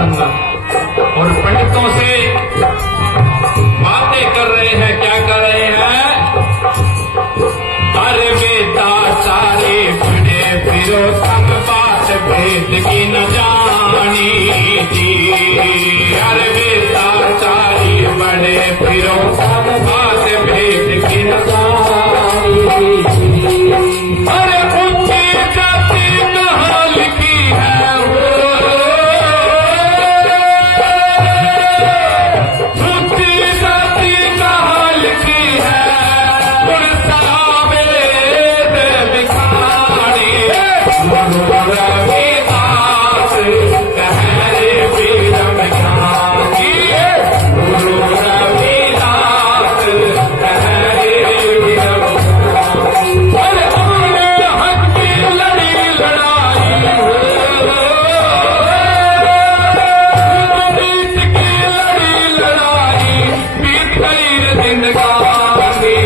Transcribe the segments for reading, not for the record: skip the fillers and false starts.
संगत और पंडितों से बातें कर रहे हैं। क्या कर रहे हैं? अरे वेदाचारी बड़े फिरो सब बात भेद की न जानी जी। अरे वेदाचारी बड़े फिरो सब बात भेद की न जानी जी। अरे ऊंची जाति कहाँ लिखी है ऊंची जाति कहाँ लिखी है रविदास कहरे वीरम ज्ञानी गुरु रविदास कहरे वीरम अरे हमने हक की लड़ी लड़ाई बीत की लड़ी लड़ाई बीत गई जिंदगानी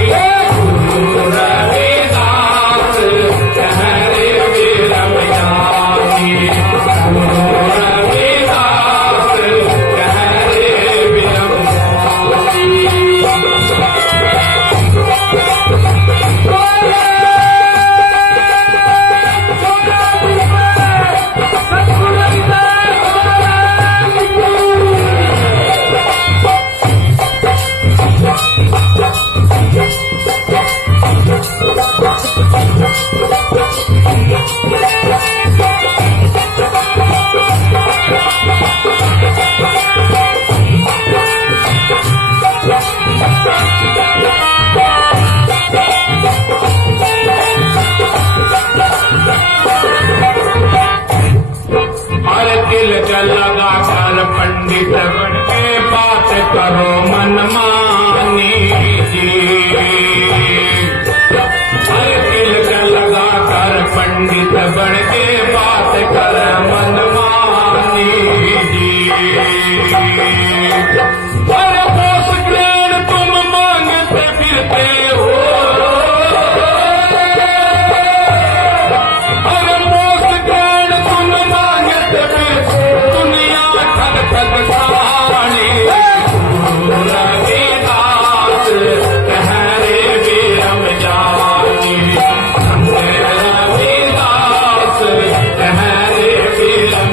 गुरु रविदास कहरे वीरम ज्ञानी गुरु रविदास कहरे वीरम अरे तिलक लगा कर पंडित बन के बात करो मन मानी जी। अरे तिलक लगा कर पंडित बन के बात कर मन मानी जी। अरे पोष ग्रहण तुम मांगते फिरते हो अरे पोष ग्रहण तुम मांगते फिरते दुनिया ठग ठग खानी गुरु रविदास कहरे वीरम जानी रविदास कहरे वीरम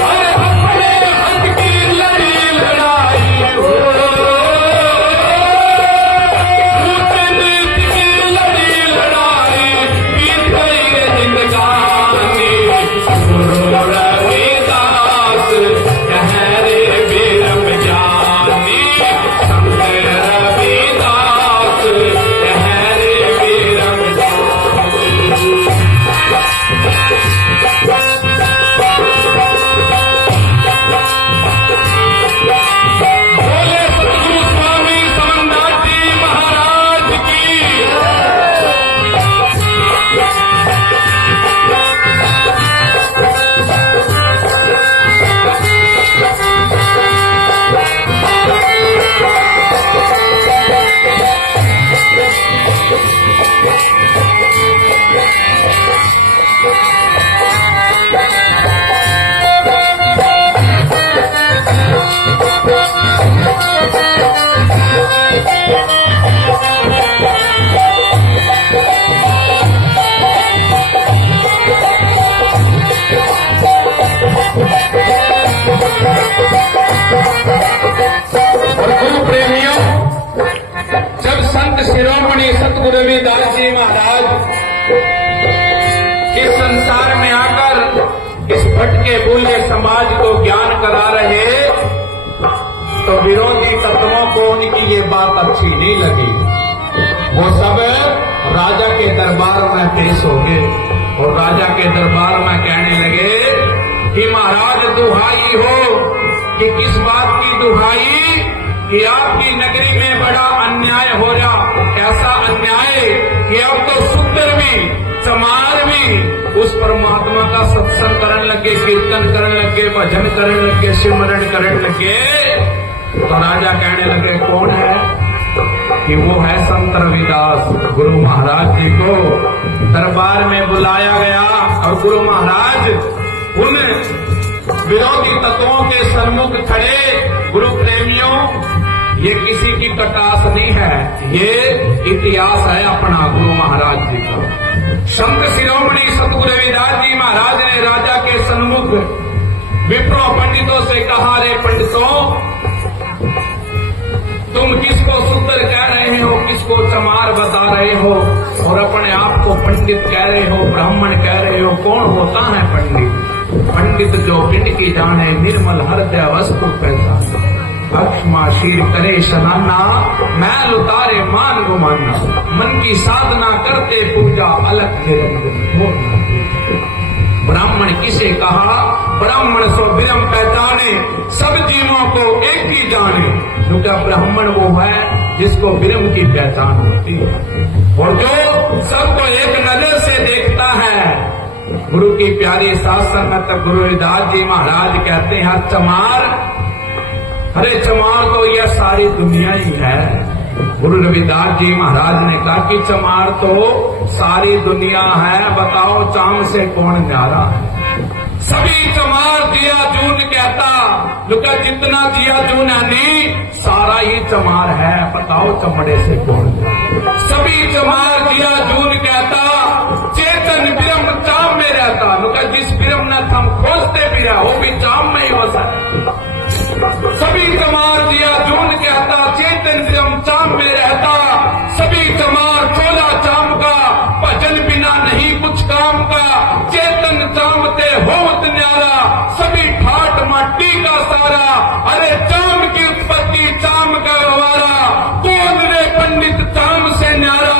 अरे अपने हक की लड़ी लड़ाई हो ऊंच नीच की लड़ी लड़ाई बीत गई जिंदगानी गुरु रविदास कहरे वीरम जानी संत रविदास कहरे वीरम जानी। बोले सतगुरु स्वामी समन्दाती महाराज की। और गुरु प्रेमियों, जब संत शिरोमणि सतगुरु रविदास जी महाराज इस संसार में आकर इस भटके बूढ़े समाज को ज्ञान करा रहे तो विरोधी तत्वों को उनकी ये बात अच्छी नहीं लगी। वो सब राजा के दरबार में पेश हो गए और राजा के दरबार में कहने लगे कि महाराज दुहाई हो कि किस बात की दुहाई कि आपकी नगरी में बड़ा अन्याय हो रहा। ऐसा अन्याय कि अब तो शूद्र भी चमार भी उस परमात्मा का सत्संग करने लगे, कीर्तन करने लगे, भजन करने लगे, सिमरन करने लगे। तो राजा कहने लगे कौन है? कि वो है संत रविदास। गुरु महाराज जी को दरबार में बुलाया गया और गुरु महाराज उन विरोधी तत्वों के सन्मुख खड़े गुरु प्रेमियों, ये किसी की कटास नहीं है, ये इतिहास है अपना गुरु महाराज जी का। संत शिरोमणि सतगुरु रविदास जी महाराज ने राजा के सन्मुख विप्रो पंडितों से कहा, रे पंडितों, तुम किसको सूत्र कह रहे हो, किसको चमार बता रहे हो और अपने आप को पंडित कह रहे हो, ब्राह्मण कह रहे हो? कौन होता है पंडित? पंडित जो पिंड की जाने, निर्मल हृदय वस्तु पहचाने, अक्षमा शीर करे शनाना, मैल उतारे मान गुमाना, मन की साधना करते पूजा अलग निरंजन। ब्राह्मण किसे कहा? ब्राह्मण सो विरम पहचाने, सब जीवों को एक ही जाने। क्योंकि ब्राह्मण वो है जिसको विरम की पहचान होती है और जो सबको एक नजर से देखता है। गुरु की प्यारी सात संगत गुरु रविदास जी महाराज कहते हैं, चमार, अरे चमार तो यह सारी दुनिया ही है। गुरु रविदास जी महाराज ने कहा कि चमार तो सारी दुनिया है, बताओ चाम से कौन न्यारा है? सभी चमार जिया जून कहता, लुका जितना जिया जून है नहीं, सारा ही चमार है, बताओ चमड़े से कौन न्यारा? सभी चमार जिया जून कहता, चेतन विरम चाम में रहता, लुका जिस विरम ने हम खोजते भी रहा वो भी चाम में ही बसा है। सभी चमार जिया जून कहता, चेतन विरम चाम में रहता, सभी चमार चोला चाम का, भजन बिना नहीं कुछ काम का, चेतन चामते होत न्यारा, सभी ठाट माटी का सारा, अरे चाम की उत्पत्ति चाम का गवारा, कौन रे पंडित चाम से न्यारा,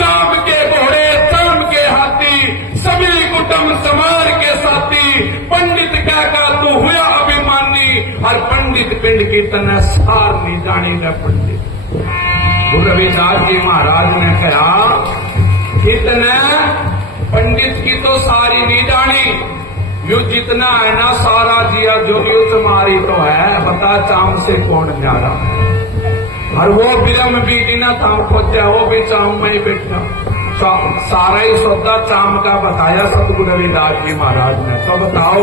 चाम के घोड़े चाम के हाथी, सभी कुटुंब समार के साथी, पंडित क्या का तू हुआ अभिमानी, और पंडित पिंड की तना सार नहीं जानेगा पंडित। गुरु रविदास जी महाराज ने कहा, कितना पंडित की तो सारी नहीं जानी, यू जितना है ना सारा जिया जो यू तुम्हारी तो है, बता चाम से कौन न्यारा? और वो विरम भी जिना थाम खोजा, वो भी चाम में ही बैठा, सारा ही सौदा चाम का बताया सतगुरु रविदास जी महाराज ने। तो बताओ,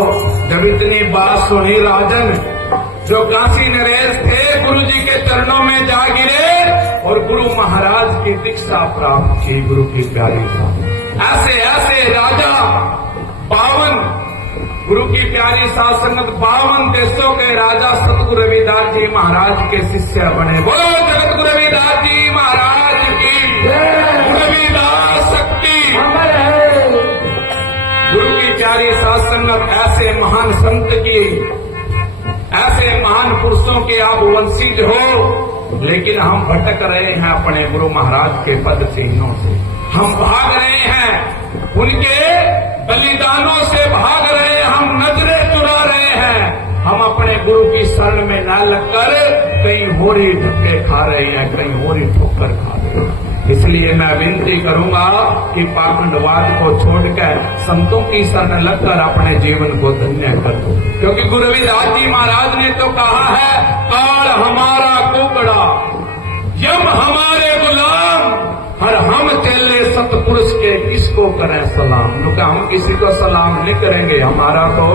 जब इतनी बात सुनी राजन, जो काशी नरेश थे गुरु जी के चरणों में जा गिरे और गुरु महाराज की दीक्षा प्राप्त की। गुरु की प्यारी साथ ऐसे ऐसे राजा 52 गुरु की प्यारी साथ संगत 52 देशों के राजा सतगुरु रविदास जी महाराज के शिष्य बने। बोलो जगत गुरु रविदास जी महाराज की रविदास शक्ति। गुरु की प्यारी साथ संगत ऐसे महान संत की, ऐसे महान पुरुषों के आप वंशीज हो, लेकिन हम भटक रहे हैं अपने गुरु महाराज के पद चिन्हों से। हम भाग रहे हैं उनके बलिदानों से, भाग रहे हैं, हम नजरें चुरा रहे हैं। हम अपने गुरु की शरण में न लगकर कहीं होरी धक्के खा रहे हैं, कहीं होरी ठोकर खा रहे हैं। इसलिए मैं विनती करूंगा कि पाखंडवाद को छोड़कर संतों की शरण लगकर अपने जीवन को धन्य कर दो, क्योंकि गुरु रविदास जी महाराज ने तो कहा है, काल हमारा कुकड़ा, यम हमारे गुलाम, और हम चले सतपुरुष के किसको करें सलाम। क्योंकि हम किसी को सलाम नहीं करेंगे, हमारा तो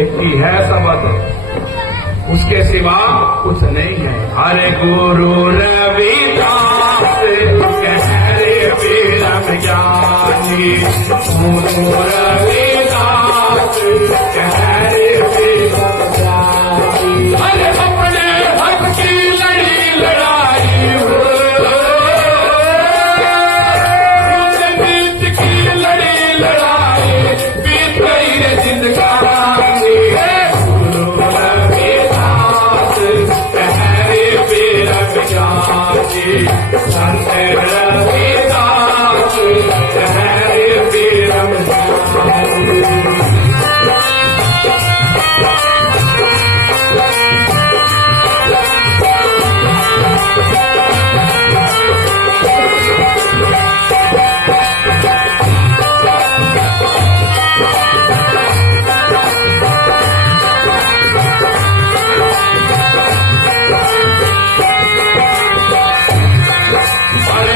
एक ही है सबद, उसके सिवा कुछ नहीं है। हरे गुरु रविदास कहरे विरम ज्ञानी, गुरु रविदास कहरे विरम ज्ञानी। अरे अपने हक की लड़ी लड़ाई हो, नीत की लड़ी लड़ाई, बीत गई रे जिंदगानी। गुरु रविदास कहरे विरम ज्ञानी, संत रविदास कहरे विरम ज्ञानी। अरे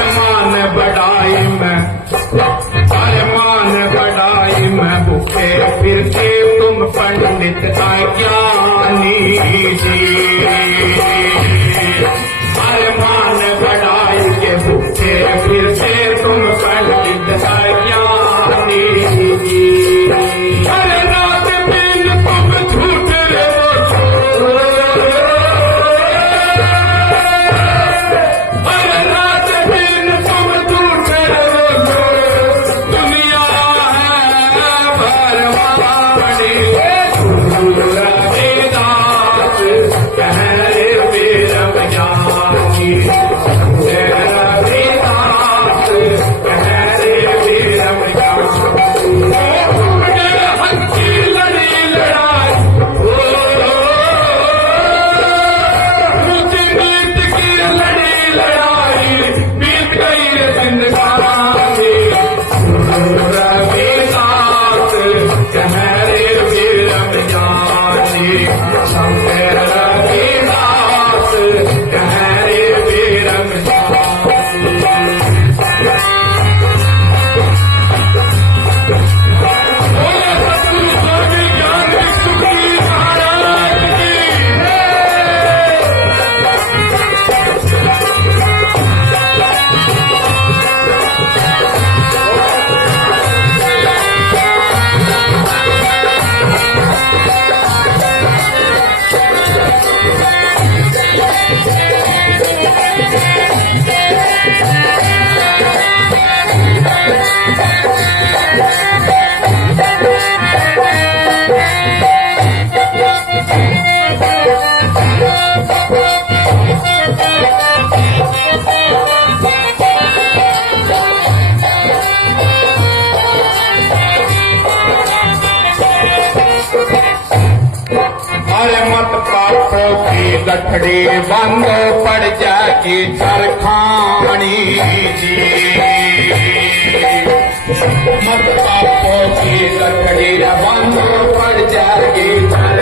अरे मत पापों की गठड़ी बंद पड़ जाएगी चरखानी जी। मत पापों की गठड़ी बंद पड़ जाएगी